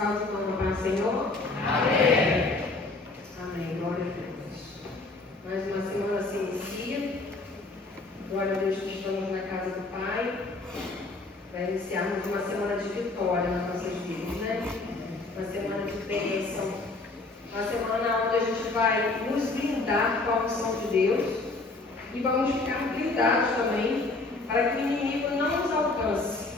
Salve como para o Senhor. Amém. Amém. Glória a Deus. Mais uma semana se inicia. Glória a Deus que estamos na casa do Pai. Para iniciarmos uma semana de vitória nas nossas vidas, né? Uma semana de bênção. Uma semana onde a gente vai nos blindar com a unção de Deus. E vamos ficar blindados também para que o inimigo não nos alcance.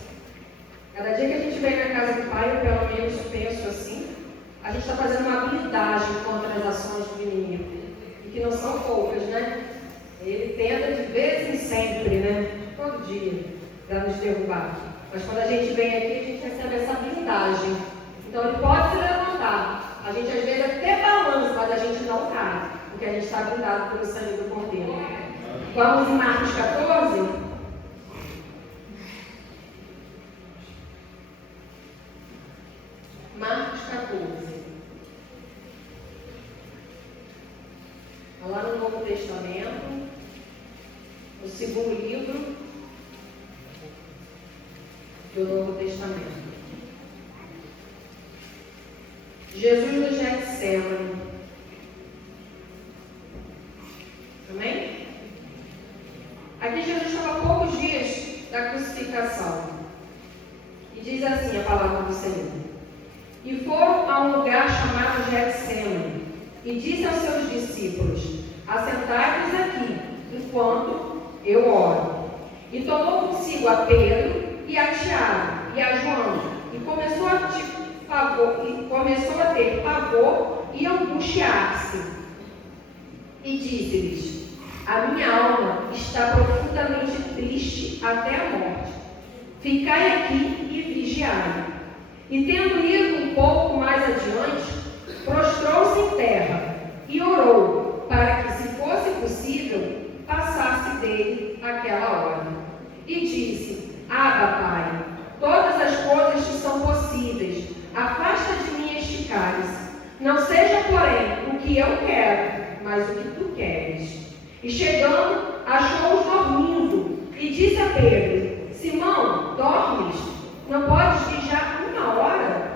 Cada dia que a gente vem na casa do Pai, eu pelo menos penso assim, a gente está fazendo uma blindagem contra as ações do inimigo. E que não são poucas, né? Ele tenta de vez em sempre, né? Todo dia, para nos derrubar. Mas quando a gente vem aqui, a gente recebe essa blindagem. Então ele pode se levantar. A gente às vezes até balança, mas a gente não cai. Porque a gente está blindado pelo sangue do Cordeiro. Vamos em Marcos 14? Marcos 14. Está lá no Novo Testamento, no segundo livro do Novo Testamento. Jesus no Getsemane. Amém? Aqui Jesus estava a poucos dias da crucificação. E diz assim a palavra do Senhor. E foram a um lugar chamado Getsemane, e disse aos seus discípulos: assentai-vos aqui, enquanto eu oro. E tomou consigo a Pedro e a Tiago e a João, e começou a ter pavor e angustiar-se. E disse-lhes: a minha alma está profundamente triste até a morte. Ficai aqui e vigiai. E tendo ido um pouco mais adiante, prostrou-se em terra e orou, para que, se fosse possível, passasse dele aquela hora. E disse: Abba, Pai, todas as coisas te são possíveis, afasta de mim este cálice. Não seja, porém, o que eu quero, mas o que tu queres. E chegando, achou-os dormindo, e disse a Pedro: Simão, dormes? Não podes vigiar uma hora?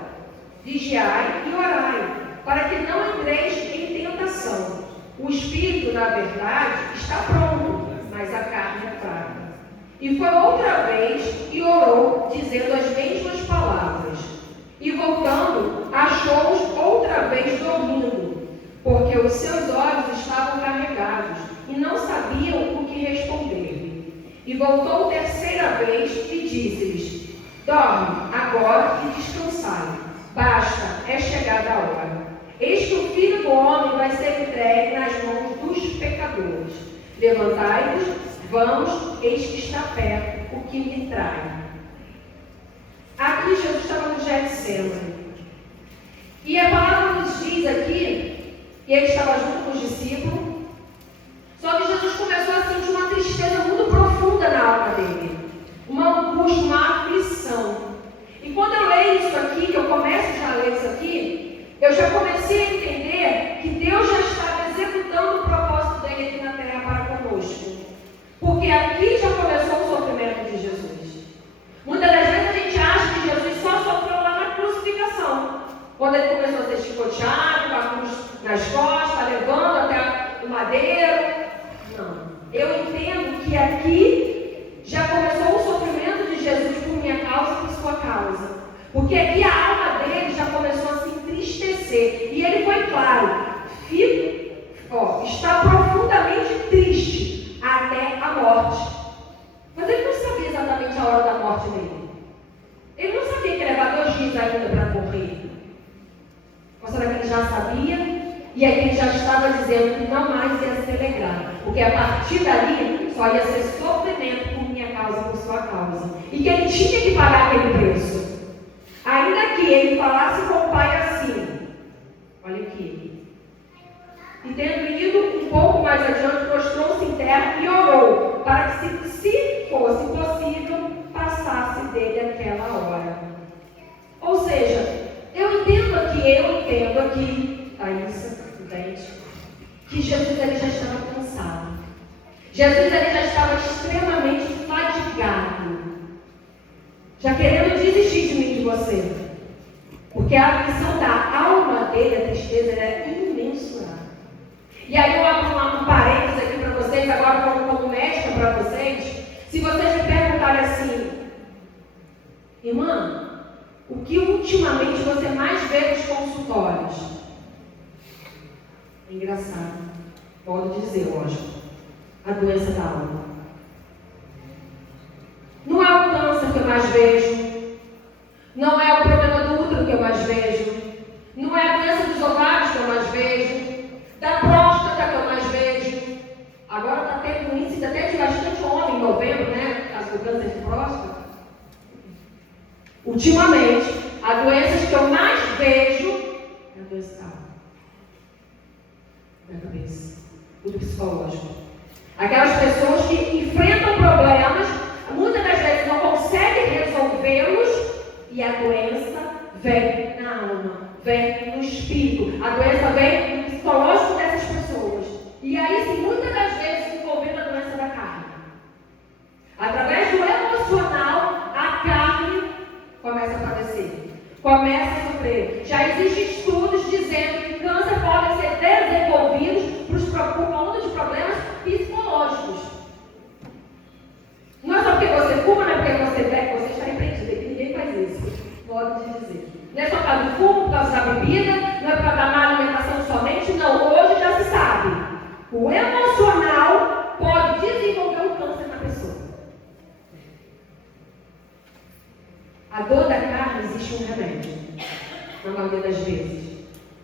Vigiai e orai, para que não entreis em tentação. O espírito, na verdade, está pronto, mas a carne é fraca. E foi outra vez e orou, dizendo as mesmas palavras. E voltando, achou-os outra vez dormindo, porque os seus olhos estavam carregados e não sabiam o que responder. E voltou terceira vez e disse-lhes: dorme agora e descansai. Basta, é chegada a hora. Eis que o Filho do Homem vai ser entregue nas mãos dos pecadores. Levantai-vos, vamos, eis que está perto o que me trai. Aqui Jesus estava no Getsemane. E a palavra nos diz aqui que ele estava junto com os discípulos. Só que Jesus começou a sentir uma tristeza muito profunda na alma dele. Uma angústia, uma aflição. E quando eu leio isso aqui, que eu começo já a ler isso aqui, eu já comecei a entender que Deus já estava executando o propósito dele aqui na terra para conosco. Porque aqui já começou o sofrimento de Jesus. Muitas das vezes a gente acha que Jesus só sofreu lá na crucificação. Quando ele começou a ser chicoteado, com a cruz nas costas, levando até o madeiro. Não. Eu entendo que aqui já começou o sofrimento de Jesus por minha causa e por sua causa. Porque aqui a alma dele já começou a se entristecer. E ele foi claro: está profundamente triste até a morte. Mas ele não sabia exatamente a hora da morte dele. Ele não sabia que ia levar 2 dias ainda para morrer. Ou será que ele já sabia? E aí ele já estava dizendo que não mais ia se alegrar. Porque a partir dali só ia ser sofrimento por minha causa, por sua causa. E que ele tinha que pagar aquele preço. Ainda que ele falasse com o pai assim, olha aqui. E tendo ido um pouco mais adiante, prostrou-se em terra e orou, para que, se fosse possível, passasse dele aquela hora. Ou seja, eu entendo aqui, Thaís, entende? Que Jesus ele já estava cansado. Jesus ele já estava extremamente fadigado. Já querendo desistir de mim, de você. Porque a aflição da alma dele, a tristeza, é imensurável. E aí eu abro um parênteses aqui para vocês, agora como médica para vocês. Se vocês me perguntarem assim, irmã, o que ultimamente você mais vê nos consultórios? É engraçado. Pode dizer, lógico. A doença da alma. Não é o câncer que eu mais vejo. Não é o problema do útero que eu mais vejo. Não é a doença dos ovários que eu mais vejo. Da próstata que eu mais vejo. Agora está tendo um índice até de bastante homem em novembro, né? Caso do câncer de próstata. Ultimamente, as doenças que eu mais vejo é a doença da alma. Da cabeça. O psicológico. Aquelas pessoas que enfrentam problemas, muitas das vezes não conseguem resolvê-los e a doença vem na alma, vem no espírito, a doença vem no psicológico dessas pessoas. E aí, sim, muitas das vezes envolvendo a doença da carne. Através do emocional, a carne começa a padecer, começa a sofrer. Já existem estudos dizendo que câncer pode ser desenvolvido por conta de problemas psicológicos. Não é só porque você fuma, não é porque você bebe, você está repreendido, que ninguém faz isso. Pode dizer. Não é só por causa do fumo, por causa da bebida, não é por causa da má alimentação somente, não. Hoje já se sabe. O emocional pode desenvolver um câncer na pessoa. A dor da carne existe um remédio, na maioria das vezes.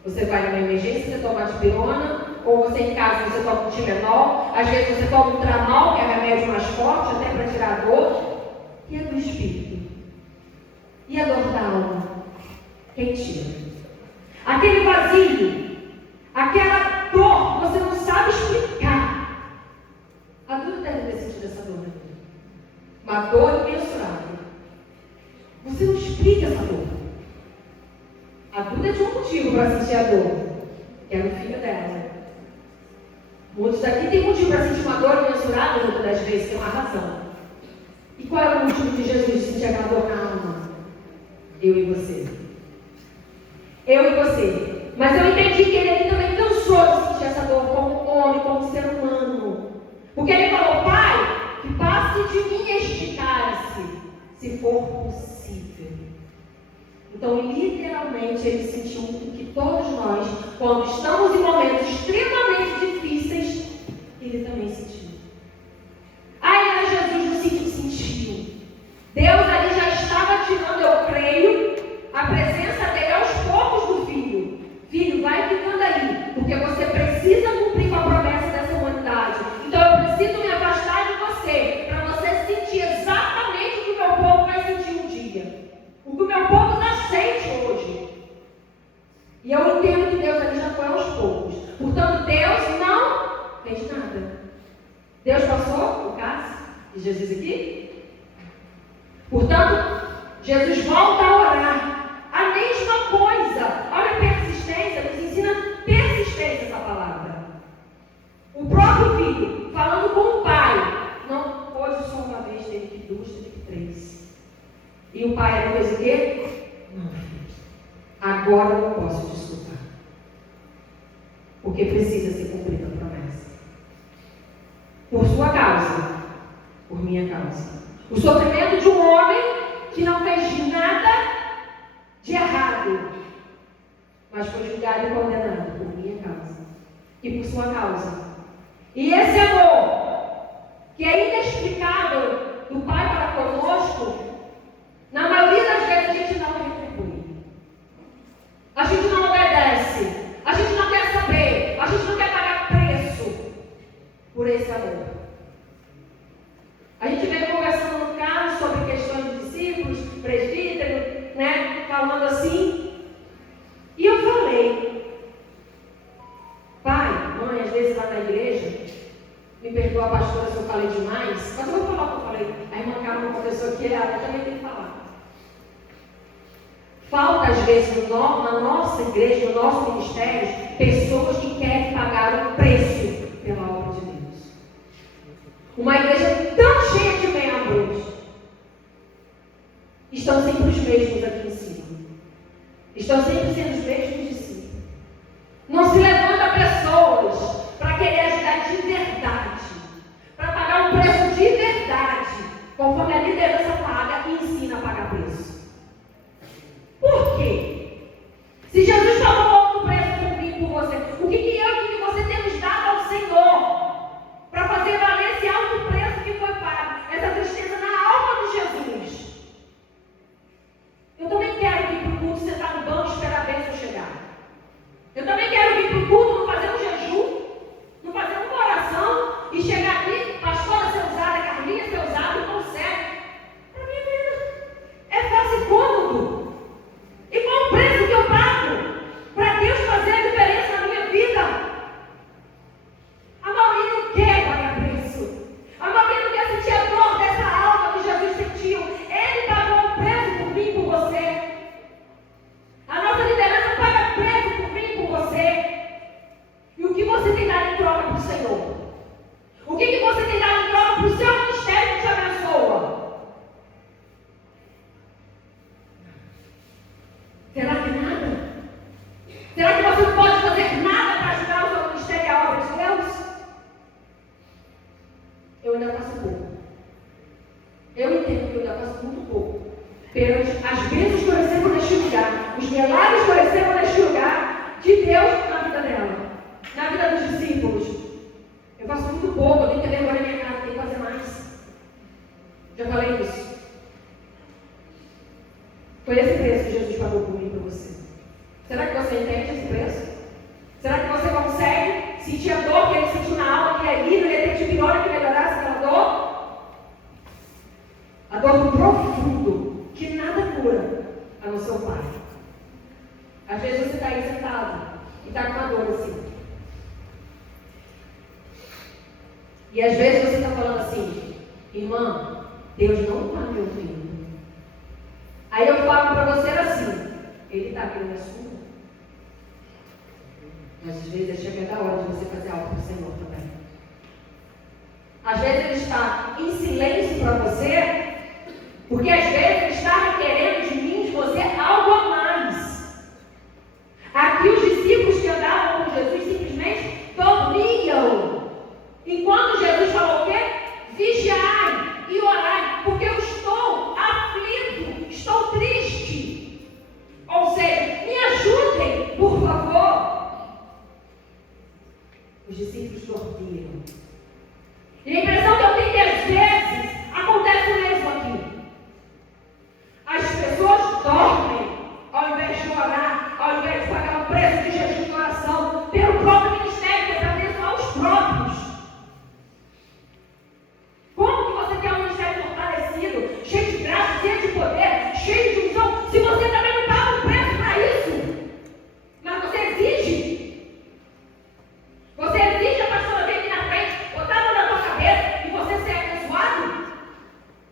Você vai numa emergência, você toma dipirona, ou você em casa você toma um Tilenol, às vezes você toma um Tramal, que é remédio mais forte, até para tirar a dor. E a do espírito? E a dor da alma? Quem tira? Aquele vazio, aquela dor, você não sabe explicar. A dor deve ter sentido essa dor, né? Uma dor imensurável. Você não explica essa dor. A Duda tinha um motivo para sentir a dor, que era o filho dela. Muitos aqui têm motivo para sentir uma dor imensurável, muitas das vezes, tem uma razão. E qual era o motivo de Jesus de sentir aquela dor na alma? Eu e você. Eu e você. Mas eu entendi que ele também cansou de sentir essa dor como homem, como ser humano. Porque ele falou, Pai, que passe de mim este cálice, se for possível. Então, literalmente, ele sentiu o que todos nós, quando estamos em momentos extremamente difíceis, ele também sentiu. Mas Jesus não sentiu. Deus ali já estava tirando, eu creio, a presença dele aos poucos do filho. Filho, vai ficando aí, porque você precisa cumprir com a promessa dessa humanidade. Então, eu preciso me afastar de você, para você sentir exatamente o que o meu povo vai sentir um dia. O que o meu povo já sente hoje. E eu entendo que Deus ali já foi aos poucos. Portanto, Deus não fez nada. Deus passou o cálice de Jesus aqui. Portanto, Jesus volta a orar. A mesma coisa. Olha a persistência, nos ensina persistência essa palavra. O próprio filho, falando com o pai, não pôde só uma vez, teve que duas, teve que três. E o pai era fez o quê? Não, filho. Agora eu não posso desculpar. Porque precisa ser cumprida a promessa. Por sua causa. Por minha causa. O sofrimento de um homem que não fez nada de errado, mas foi julgado e condenado por minha causa. E por sua causa. E esse amor, que é inexplicável do Pai para conosco, na maioria das vezes a gente não retribui. A gente não obedece. A gente não quer saber. A gente não quer pagar preço por esse amor. A gente veio conversando no carro sobre questões de discípulos, presbíteros, né? Falando assim. E eu falei, pai, mãe, às vezes lá na igreja, me perdoa a pastora se eu falei demais, mas eu vou falar o que eu falei. A irmã Carmen confessou que ela também tem que falar. Falta, às vezes, na nossa igreja, no nosso ministério, pessoas que querem pagar o preço pela obra de Deus. Uma igreja tão cheia de membros, estão sempre os mesmos aqui em cima. Estão sempre sendo os mesmos discípulos. Não se levanta pessoas para querer ajudar de verdade, para pagar um preço de verdade, conforme a liderança paga e ensina a pagar preço. Por quê? Se Jesus pagou alto preço por mim e por você, o que eu e você temos dado ao Senhor para fazer valer esse alto preço que foi pago, essa tristeza na alma de Jesus? Eu também quero vir para o culto, sentar no banco e esperar a bênção chegar. Eu também quero vir para o culto, não fazer um jejum, não fazer uma oração e chegar aqui, pastora ser usada, Carlinha ser usada, e não serve. Para mim, é fácil e cômodo. E qual o preço que eu pago para Deus fazer a diferença na minha vida? A maioria não quer pagar preço. A maioria não quer sentir a dor dessa alma que Jesus sentiu. Ele pagou o preço por mim e por você. A nossa liderança paga preço por mim e por você. E o que você tem dado em troca para o Senhor? O que você tem dado em troca para o seu ministério que te abençoa? Será que nada? Será que você não pode fazer nada para ajudar o seu ministério e a obra de Deus? Eu ainda faço pouco. Eu entendo que eu ainda faço muito pouco. Perante as bênçãos que eu recebo neste lugar, os milagres que eu recebo neste lugar, de Deus na vida dela, na vida dos discípulos. Eu faço muito pouco, eu tenho que ter vergonha na minha casa, tenho que fazer mais. Já falei isso. Foi esse preço que Jesus pagou por mim e por você. Será que você entende esse preço? Será que você consegue sentir a dor que ele sentiu na alma, que ali não ia ter antibiótico que melhorasse aquela dor? A dor do profundo, que nada cura, a não ser o Pai. Às vezes você está aí sentado e está com uma dor assim. E às vezes você está falando assim, irmã, Deus não está me ouvindo. Aí eu falo para você assim, Ele está aqui na sua. Mas às vezes chega da hora de você fazer algo para o Senhor também. Às vezes Ele está em silêncio para você, porque às vezes Ele está requerendo de mim, de você, algo a mais. Aqui os discípulos que andavam com Jesus simplesmente dormiam. Enquanto Jesus falou o quê? Vigiai e orai, porque eu estou aflito, estou triste. Ou seja, me ajudem, por favor. Os discípulos dormiram. E a impressão que eu tenho é que às vezes acontece o mesmo aqui. As pessoas dormem ao invés de orar, ao invés de pagar o preço de jejum e oração pelo próprio ministério, que é para abençoar os próprios. Como que você quer um ministério fortalecido, cheio de graça, cheio de poder, cheio de unção, se você também não paga um preço para isso? Mas você exige. Você exige a pastora vir aqui na frente, botar a mão na tua cabeça e você ser abençoado?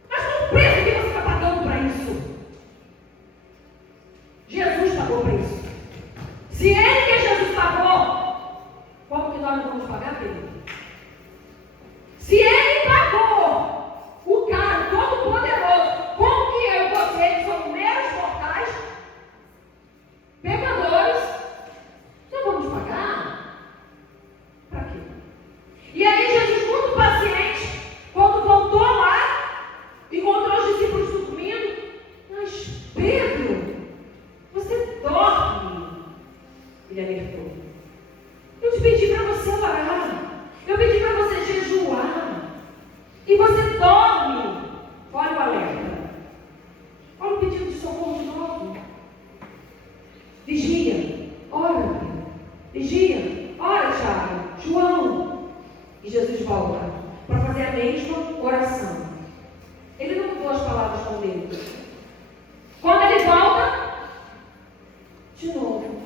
Mas qual o preço que você está pagando para isso? Jesus pagou para isso. Se Ele que Jesus pagou, como que nós não vamos pagar, querido? Se Ele pagou o cara todo poderoso, como que eu e você, que somos meros mortais, pecadores, não vamos pagar? Para quê? E aí Jesus, muito paciente, quando voltou lá, encontrou os discípulos dormindo. Mas Pedro, você dorme? Ele alertou. Eu te pedi para você orar. Eu pedi para você jejuar. E você dorme. Olha o alerta. Olha o pedido de socorro de novo. Vigia. Ora, Pedro. Vigia. Ora, Tiago. João. E Jesus volta para fazer a mesma oração. Ele não mudou as palavras com ele. Quando ele volta, de novo,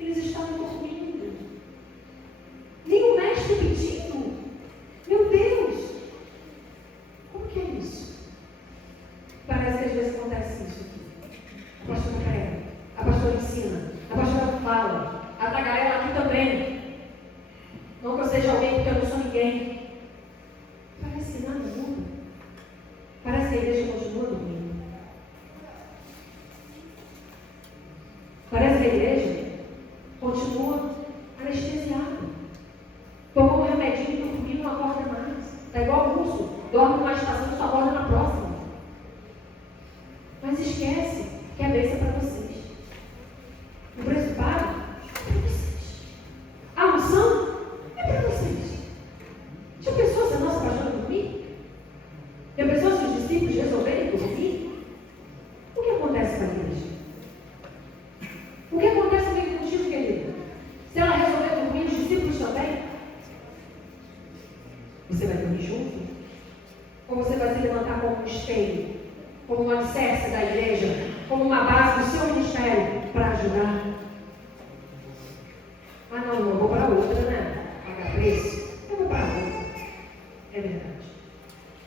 eles estavam dormindo. Nem o mestre pediu. Meu Deus! Como que é isso? Parece que às vezes acontece isso aqui. A pastora prega, a pastora ensina, a pastora fala, a tagarela aqui também. Não que eu seja alguém, porque eu não sou ninguém. Parece que nada muda. Parece que a igreja continua dormindo. Parece da igreja continua anestesiado. Tomou um remedinho, dormiu, não acorda mais. Está igual o urso, dorme numa estação e só acorda na próxima. Mas esquece que a bênção é para vocês. O preço pago é para vocês. A unção é para vocês. Já pensou se a nossa paixão dormir? Já pensou se os discípulos resolverem dormir? O que acontece com a igreja? O que acontece comigo contigo, querido? Se ela resolver dormir, os discípulos também? Você vai dormir junto? Ou você vai se levantar como um espelho, como um alicerce da igreja, como uma base do seu ministério para ajudar? Ah, não, eu vou para outra, né? Pagar preço. Eu vou para outra. É verdade.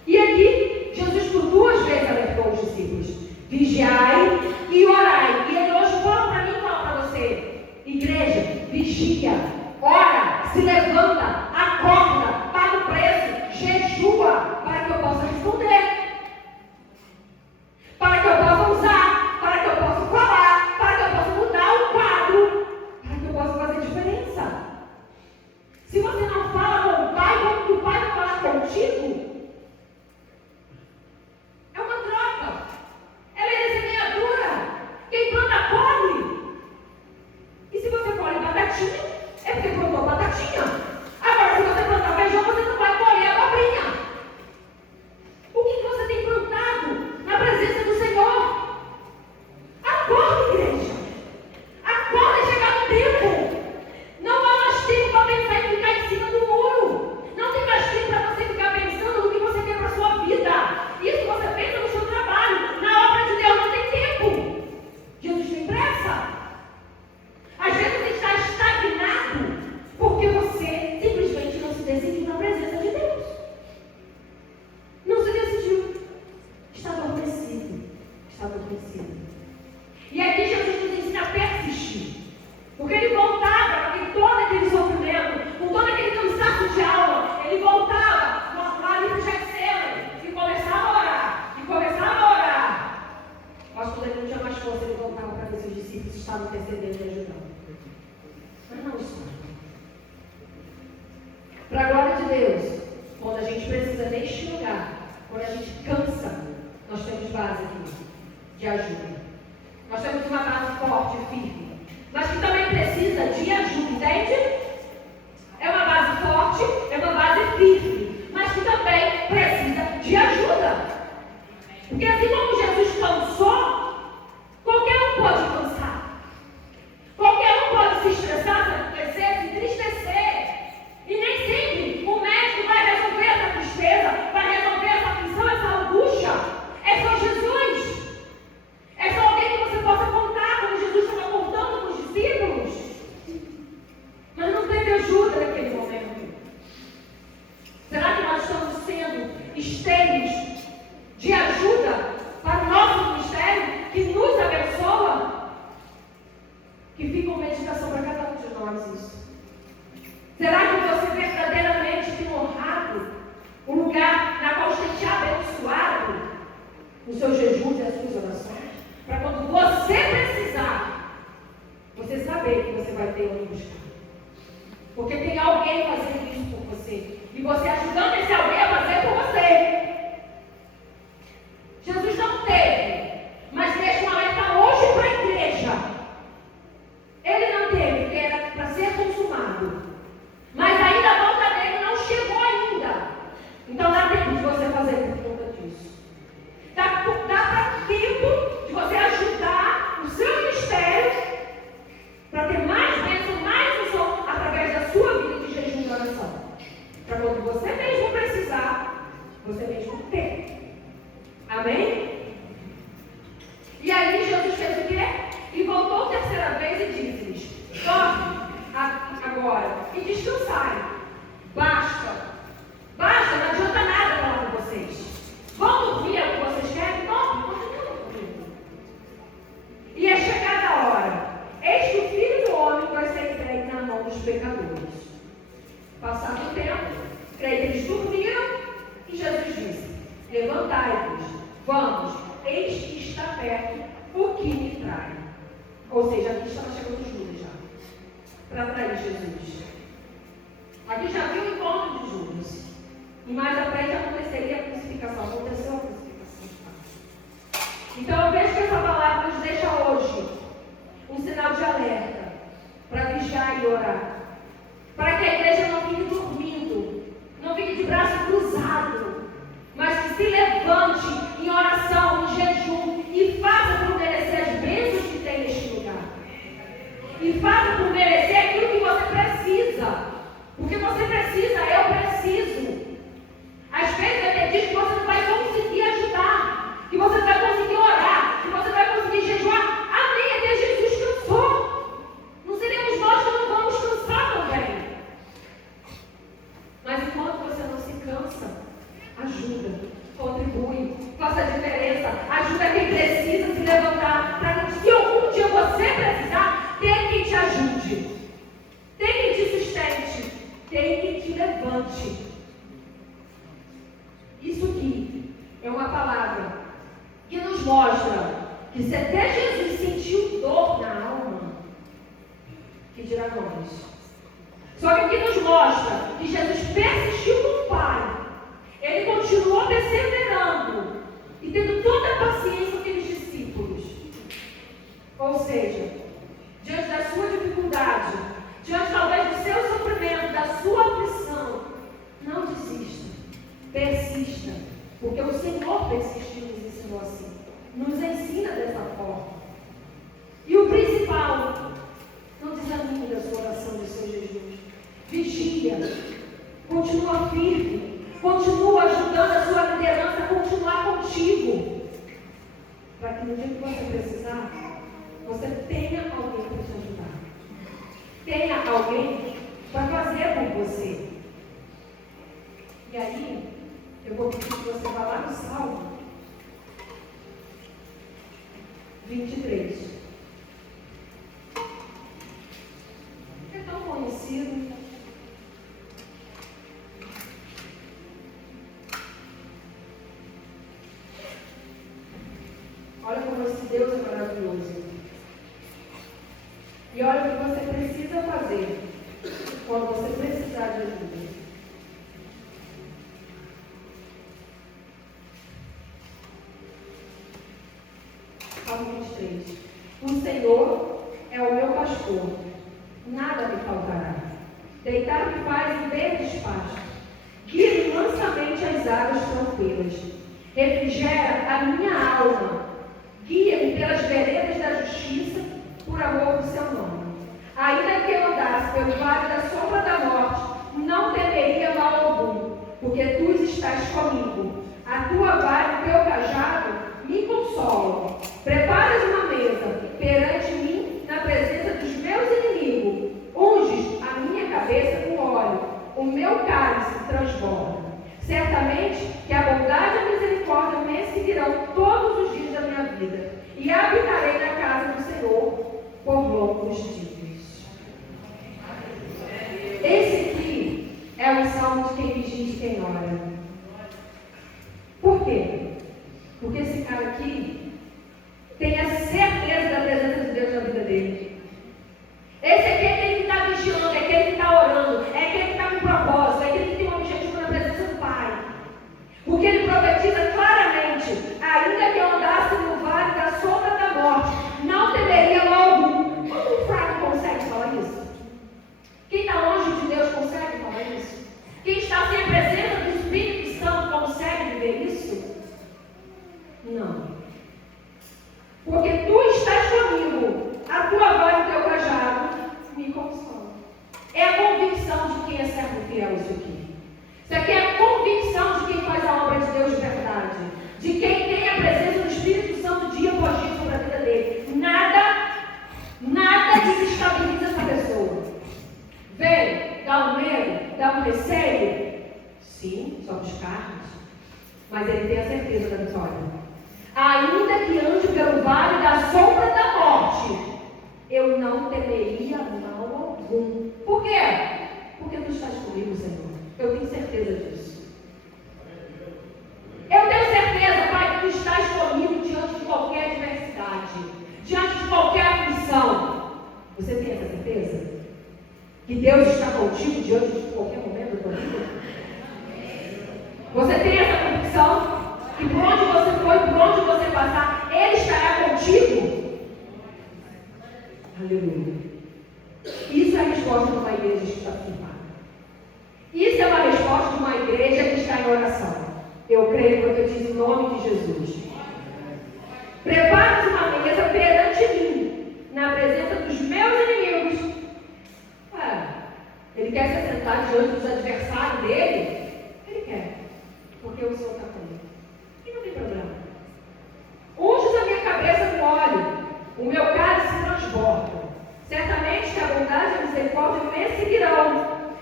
E aqui, Jesus por 2 vezes alertou os discípulos: vigiai e orai. E ele hoje fala para mim e fala para você: igreja, vigia, ora, se levanta, acorda, paga o preço, jejua, para que eu possa responder, para que eu possa usar, para que eu possa falar, para que eu possa mudar o quadro, para que eu possa fazer diferença. Se você não fala com o Pai, como o Pai vai falar contigo? É uma troca. Ela é semeadura. Quem planta colhe. E se você colhe batatinha, é porque plantou batatinha. Agora, se você plantar feijão, você não vai colher abobrinha. O que você tem plantado na presença do Senhor? Acorda, igreja. Acorda e chega no tempo. Não há mais tempo para pensar em ficar em cima do muro. Não tem mais tempo para você ficar pensando no que você quer para a sua vida. Isso você pensa no seu trabalho. Na obra de Deus não tem tempo. Jesus tem pressa. Às vezes você está estagnado porque você simplesmente não se decidiu na presença de Deus. Não se decidiu. Está adormecido. Está adormecido. E aqui Jesus nos ensina a persistir. Porque ele voltava com todo aquele sofrimento, com todo aquele cansaço de alma. Ele voltava lá ali para o Getsemane e começava a orar. E começava a orar. Mas quando ele não tinha mais força, ele voltava para ver se os discípulos estavam intercedendo e ajudando. Mas não estavam. Para a glória de Deus, quando a gente precisa neste lugar, quando a gente cansa, nós temos base aqui de ajuda. Nós temos uma base forte e firme, mas que também precisa de ajuda, entende? É uma base forte, é uma base firme, mas que também precisa de ajuda. Porque assim como Jesus cansou, qualquer um pode cansar. Qualquer um pode se estressar, se entristecer, se entristecer. E nem sempre o médico vai resolver essa tristeza, vai resolver essa aflição, essa angústia. É só Jesus. É só alguém que você possa contar, como Jesus estava contando com os discípulos. Mas não teve ajuda naquele momento. Será que nós estamos sendo estériles de ajuda para o nosso ministério, que nos abençoa? Que fica uma meditação para cada um de nós isso. Será que você verdadeiramente tem honrado o lugar na qual você te abençoado os seus jejuns e as suas orações? Para quando você precisar, você saber que você vai ter onde buscar. Porque tem alguém fazendo isso por você. E você ajudando esse alguém a fazer por você. Jesus não teve, mas deixa um alerta hoje para a igreja. Ele não teve, que era para ser consumado. Mas ainda a volta dele não chegou ainda. Então dá tempo de você fazer por conta disso. Dá para tempo de você ajudar o seu ministério para ter mais bênção, mais unção através da sua vida de jejum e oração. Para quando você mesmo precisar, Ou seja, aqui estava chegando Judas já, para trair Jesus. Aqui já viu o encontro de Judas. E mais à frente aconteceria a crucificação. Aconteceu a crucificação. Então eu vejo que essa palavra nos deixa hoje um sinal de alerta para vigiar e orar. Para que a igreja não fique dormindo, não fique de braço cruzado, mas que se levante em oração, em jejum e faça por merecer as bênçãos que tem neste lugar. E faça por merecer aquilo que você precisa. Porque você precisa, eu preciso. Às vezes até diz que você não vai conseguir ajudar, que você não vai conseguir orar, que você não vai conseguir jejuar. Amém, até Jesus cansou. Não seremos nós que não vamos cansar também. Mas enquanto você não se cansa, ajuda, contribui, faça a diferença, ajuda quem precisa se levantar, para que se algum dia você precisar, tem quem te ajude, tem quem te sustente, tem quem te levante. Isso aqui é uma palavra que nos mostra que se até Jesus sentiu dor na alma, que dirá nós. Só que aqui nos mostra que Jesus persistiu com o Pai. Ele continuou perseverando e tendo toda a paciência com aqueles discípulos. Ou seja, diante da sua dificuldade, diante talvez do seu sofrimento, da sua aflição, não desista, persista, porque o Senhor persistiu e nos ensinou assim, nos ensina dessa forma. E o principal, não desanime da sua oração, do seu jejum. Vigia, continua firme, continua ajudando a sua liderança a continuar contigo, para que no dia que você precisar, você tenha alguém para te ajudar, tenha alguém para fazer por você. E aí, eu vou pedir que você vá lá no Salmo 23. É tão conhecido. Olha como esse Deus é maravilhoso. E olha o que você precisa fazer quando você precisar de ajuda. Salmo 23. O Senhor é o meu pastor, nada me faltará. Deitar-me faz em verdes pastos, guia-me mansamente às águas tranquilas. Refrigera a minha alma. Guia-me pelas veredas da justiça, por amor do seu nome. Ainda que eu andasse pelo vale da sombra da morte, não temeria mal algum, porque tu estás comigo. A tua vara e o teu cajado me consolam. Preparas uma mesa perante mim na presença dos meus inimigos. Unges a minha cabeça com óleo, o meu cálice transborda. Certamente que a bondade e a misericórdia me seguirão todos os dias da minha vida, e habitarei na casa do Senhor por longos dias. Esse aqui é o salmo de quem vigia e de quem ora. Por quê? Porque esse cara aqui tem a certeza da presença de Deus na vida dele. Esse aqui é aquele que está vigilando, é aquele que está orando, é aquele que está com propósito, é aquele que tem um objetivo na presença do Pai. Porque ele profetiza claramente: ainda que eu andasse no vale da sombra da morte, não temeria mal algum. Como um fraco consegue falar isso? Quem está longe de Deus consegue falar isso? Quem está sem a presença do Espírito Santo consegue viver isso? Não. Porque tu estás comigo, a tua vara e o teu cajado me consolam. É a convicção de quem é servo fiel isso aqui. Isso aqui é a convicção de quem faz a obra de Deus de verdade. De quem tem a presença do Espírito Santo dia após dia sobre a vida dele. Nada desestabiliza essa pessoa. Vem, dá um medo, dá um receio. Sim, somos carnes. Mas ele tem a certeza da vitória. Ainda que ande pelo vale da sombra da morte, eu não temeria mal algum. Por quê? Porque tu estás comigo, Senhor. Eu tenho certeza disso. Eu tenho certeza, Pai, que tu estás comigo diante de qualquer adversidade, diante de qualquer aflição. Você tem essa certeza? Que Deus está contigo diante de qualquer momento da tua vida? Você tem essa convicção? Que por onde você for, por onde você passar, Ele estará contigo? Aleluia. Isso é a resposta de uma igreja que está firmada. Isso é uma resposta de uma igreja que está em oração. Eu creio porque eu disse em nome de Jesus. Prepara-te uma mesa perante mim, na presença dos meus inimigos. Ele quer se sentar diante dos adversários dele? Ele quer. Porque o Senhor está comigo. E não tem problema. Unges a minha cabeça com óleo, o meu cálice se transborda. Certamente que a bondade e a misericórdia me seguirão.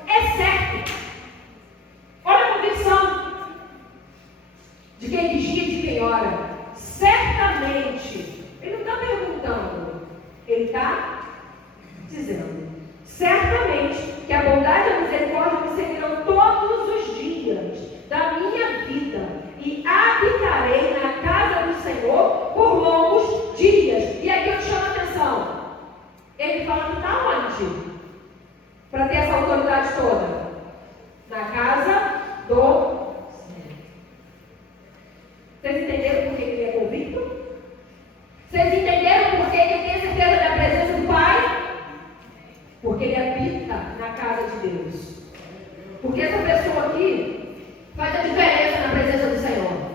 É certo. Olha a convicção de quem vigia e de quem ora. Certamente. Ele não está perguntando. Ele está dizendo. Certamente que a bondade e a misericórdia me seguirão todos os dias da minha vida. E habitarei na casa do Senhor por longos dias. E aqui eu te chamo a atenção. Ele fala que está onde? Para ter essa autoridade toda? Na casa do Senhor. Vocês entenderam por que ele é convicto? Vocês entenderam por que ele tem certeza da presença do Pai? Porque ele habita na casa de Deus. Porque essa pessoa aqui faz a diferença na presença do Senhor.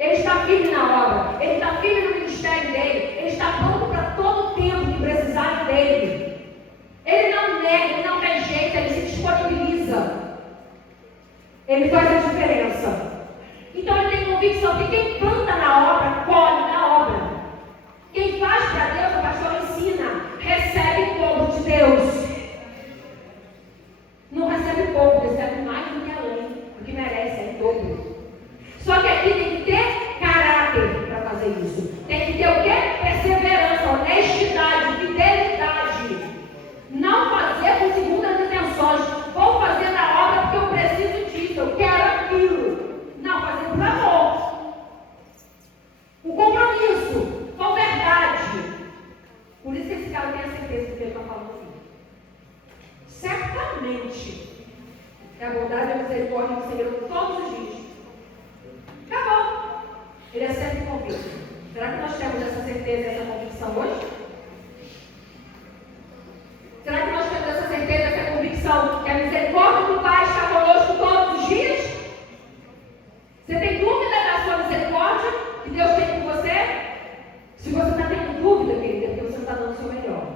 Ele está firme na obra, ele está firme no ministério dele, ele está pronto para todo o tempo que precisar dele. Ele não nega, ele não rejeita, ele se disponibiliza. Ele faz a diferença. Então ele tem convicção que quem planta na obra, colhe na obra. Quem faz para Deus, o pastor ensina, recebe o dobro de Deus. Não recebe pouco, recebe mais do que além, do que merece, é em dobro. Só que aqui tem que ter caráter para fazer isso. Tem que ter o quê? Perseverança, honestidade, fidelidade. Não fazer com segundas intenções. Vou fazer na obra porque eu preciso disso, eu quero aquilo. Não, fazer por amor. O compromisso, com verdade. Por isso que esse cara tem a certeza do que ele está falando aqui. Certamente que a bondade e a misericórdia me seguirão todos os dias. Acabou. Ele é sempre convicto. Será que nós temos essa certeza e essa convicção hoje? Será que nós temos essa certeza e essa convicção que a misericórdia do Pai está conosco todos os dias? Você tem dúvida da sua misericórdia que Deus tem com você? Se você está tendo dúvida, querida, é porque você não está dando o seu melhor.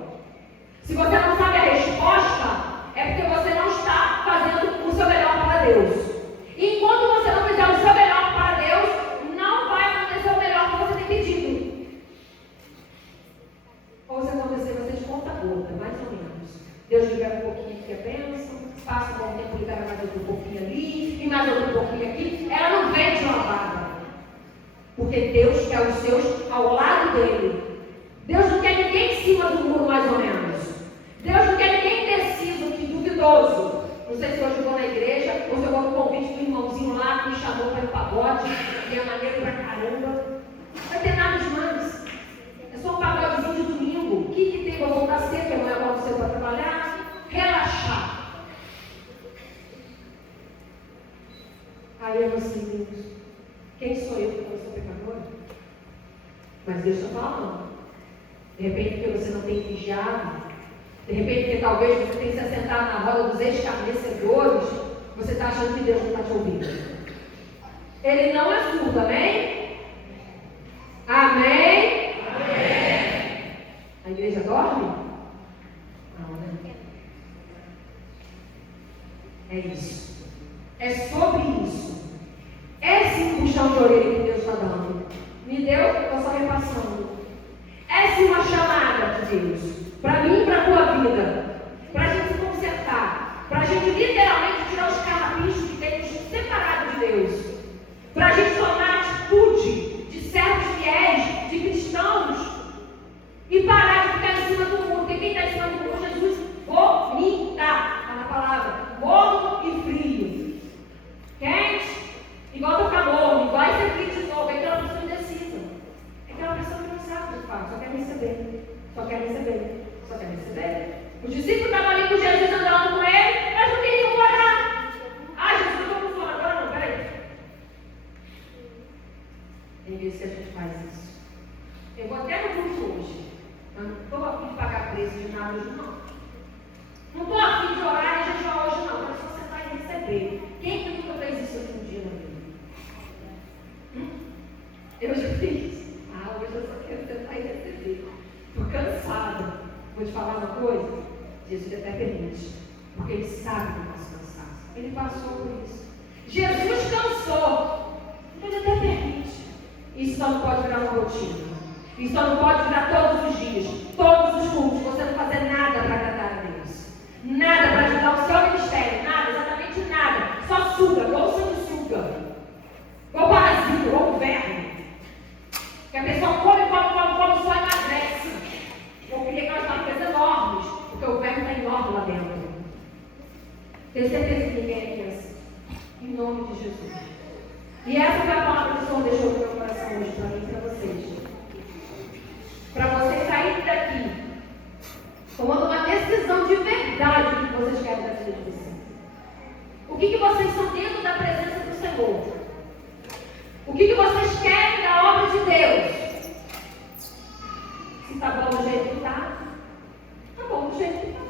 Se você não sabe a resposta, é porque você não está fazendo o seu melhor para Deus. E enquanto você não fizer o seu melhor para Deus, não vai acontecer o melhor que você tem pedido. Ou se acontecer, vai ser de conta gota, mais ou menos. Deus libera um pouquinho aqui a bênção, passa um bom tempo, libera mais outro pouquinho ali, e mais outro pouquinho aqui. Ela não vem de uma vaga. Porque Deus quer os seus ao lado dele. Deus não quer ninguém em cima do muro, mais ou menos. Deus não quer ninguém indeciso, que duvidoso. Não sei se hoje eu vou na igreja ou se eu vou no convite do irmãozinho lá que me chamou para o pagode, que é maneiro pra caramba. Não vai ter nada demais. É só um pagodezinho de domingo. O que tem? Vou voltar cedo, que amanhã eu volto cedo para trabalhar. Relaxar. Aí eu vou assim, Deus, quem sou eu que eu sou pecadora? Mas Deus está falando. De repente, porque você não tem vigiado. De repente, porque talvez você tenha se assentado na roda dos escarnecedores, você está achando que Deus não está te ouvindo. Ele não é surdo, amém? Amém? Amém. A igreja dorme? Não, né? É isso. É sobre isso. Esse puxão de orelha que Deus está dando. Me deu, estou só repassando. Essa é uma chamada de Deus. Para mim e para a tua vida. Para a gente se consertar. Para a gente literalmente tirar os carrapichos que tem nos separado de Deus. Para a gente tomar atitude de servos fiéis, de cristãos. E parar de ficar em cima do muro. Porque quem está em cima do muro, Jesus vomita. Está na palavra. Morno e frio. Quente e volta para morno. Vai ser frio de novo. É aquela pessoa indecisa. É aquela pessoa que não sabe o que faz. Só quer receber. Só quer Os discípulos estavam ali com Jesus andando com ele, mas não queriam orar. Ah, Jesus, eu estou com sono agora, não, peraí. Tem vezes que a gente faz isso. Eu vou até no culto hoje. Eu não estou a fim de pagar preço de nada hoje, não. Não estou a fim de orar e jejuar hoje, não. Mas você vai receber. Quem que nunca fez isso aqui um dia na vida? Eu já fiz. Ah, hoje eu só quero sentar e receber. Estou cansada. Vou te falar uma coisa? Jesus até permite. Porque Ele sabe do nosso cansaço. Ele passou por isso. Jesus cansou. Ele até permite. Isso só não pode virar uma rotina. Isso só não pode virar todos os dias. Todos os cultos. Você não fazer nada para agradar a Deus. Nada para ajudar o seu ministério. Nada, exatamente nada. Só suga, igual sanguessuga. Igual parasita, igual verme. Que a pessoa come, só emagrece. Eu queria que elas estavam coisas enormes, porque o verme está enorme lá dentro. Tenho certeza que ninguém aqui é assim. Em nome de Jesus. E essa foi a palavra que o Senhor deixou no meu coração hoje para mim e para vocês. Para vocês saírem daqui tomando uma decisão de verdade do que vocês querem da vida de vocês. O que vocês são dentro da presença do Senhor? O que vocês querem da obra de Deus? Se está bom do jeito que está, está bom do jeito que está.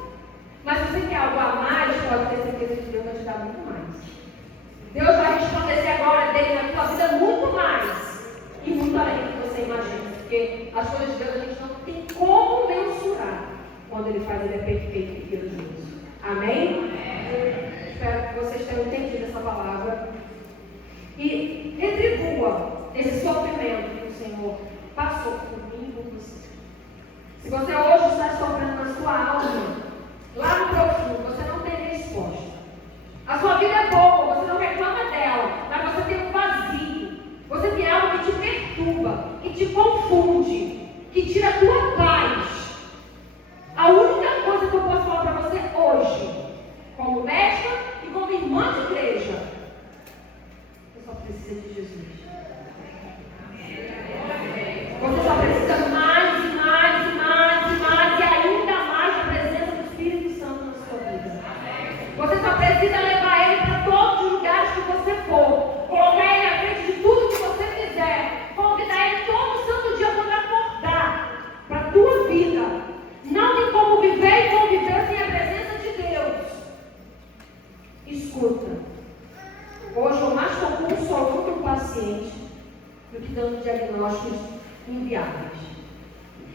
Mas se você quer algo a mais, pode ter certeza que Deus vai te dar muito mais. Deus vai resplandecer a glória dele na tua vida muito mais. E muito além do que você imagina. Porque as coisas de Deus a gente não tem como mensurar. Quando Ele faz, Ele é perfeito e grandioso. Amém? Espero que vocês tenham entendido essa palavra. E retribua esse sofrimento que o Senhor passou por mim e por você. Se você hoje está sofrendo na sua alma, lá no profundo, você não tem resposta. A sua vida é boa, você não reclama dela, mas você tem um vazio. Você tem algo que te perturba, que te confunde, que tira a tua paz. A única coisa que eu posso falar para você hoje, como mestra e como irmã de igreja, você só precisa de Jesus. Você só precisa mais e mais e mais e mais e ainda mais da presença do Espírito Santo na sua vida. Você só precisa levar Ele para todos os lugares que você for. Colocar Ele à frente de tudo que você fizer. Convidar Ele todo santo dia quando acordar para a tua vida. Não tem como viver e conviver sem a presença de Deus. Escuta. Hoje eu mais estou consolando o paciente do que dando diagnósticos inviáveis.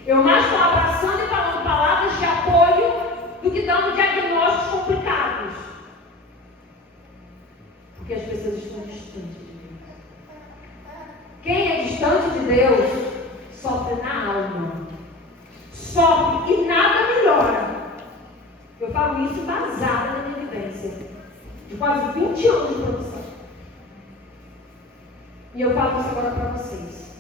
Eu mais estou abraçando e falando palavras de apoio do que dando diagnósticos complicados. Porque as pessoas estão distantes de Deus. Quem é distante de Deus sofre na alma. Sofre e nada melhora. Eu falo isso baseado na minha vivência de quase 20 anos de profissão. E eu falo isso agora para vocês.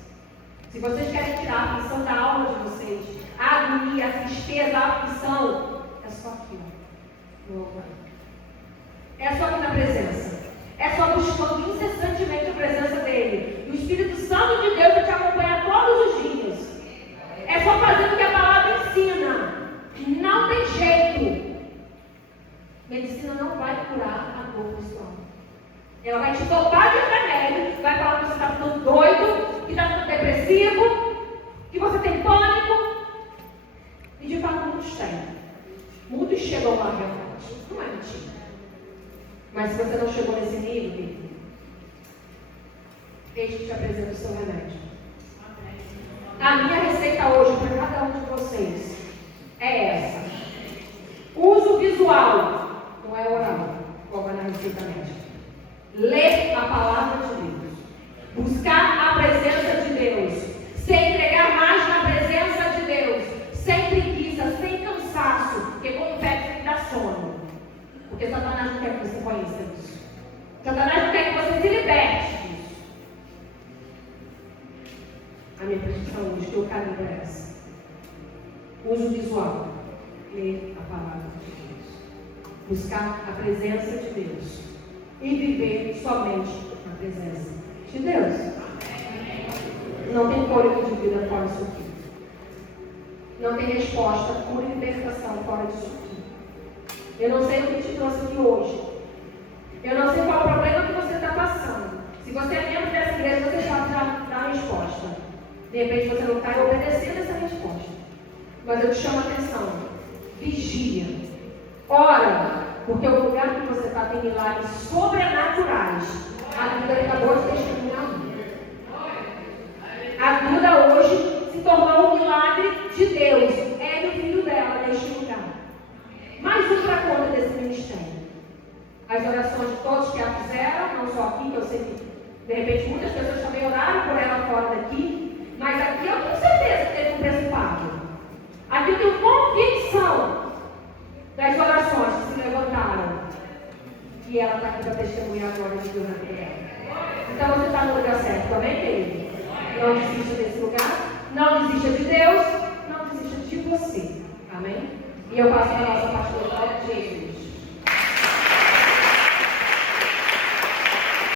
Se vocês querem tirar a aflição da alma de vocês, a agonia, a tristeza, a aflição, é só aqui, ó. É só aqui na presença. É só buscando incessantemente a presença dele. E o Espírito Santo de Deus vai te acompanhar todos os dias. É só fazer o que a palavra ensina. Não tem jeito. Medicina não vai curar a dor pessoal. Ela vai te dopar de remédio, vai falar que você está ficando doido, que está ficando depressivo, que você tem pânico. E de fato muitos têm. Muitos chegam lá realmente. Não é mentira. Mas se você não chegou nesse nível, deixe que te apresente o seu remédio. A minha receita hoje para cada um de vocês é essa. Uso visual, não é oral, como é na receita médica. Ler a palavra de Deus. Buscar a presença de Deus. Se entregar mais na presença de Deus. Sem preguiça, sem cansaço. Porque quando pede, tem que dar sono. Porque Satanás não quer que você conheça isso. Satanás não quer que você se liberte disso. A minha prescrição hoje, que o caminho é essa. Uso visual. Ler a palavra de Deus. Buscar a presença de Deus. E viver somente na presença de Deus. Não tem fôlego de vida fora disso aqui. Não tem resposta, cura e libertação fora disso aqui. Eu não sei o que te trouxe aqui hoje. Eu não sei qual o problema que você está passando. Se você é membro dessa igreja, você sabe dar a resposta. De repente você não está obedecendo essa resposta. Mas eu te chamo a atenção. Vigia. Ora, porque o lugar que você está tem milagres sobrenaturais. A Duda acabou de testemunhar. A Duda hoje se tornou um milagre de Deus. É o filho dela neste lugar. Mais um para conta desse ministério. As orações de todos que a fizeram, não só aqui, que eu sei que de repente muitas pessoas também oraram por ela fora daqui, mas aqui eu tenho certeza que teve um preço pago. Aqui eu tenho convicção das orações que se levantaram. E ela está aqui para testemunhar agora de Deus na terra. Então você está no lugar certo, amém, querido? Não desista desse lugar, não desista de Deus, não desista de você. Amém? E eu passo para a nossa pastora, Jesus.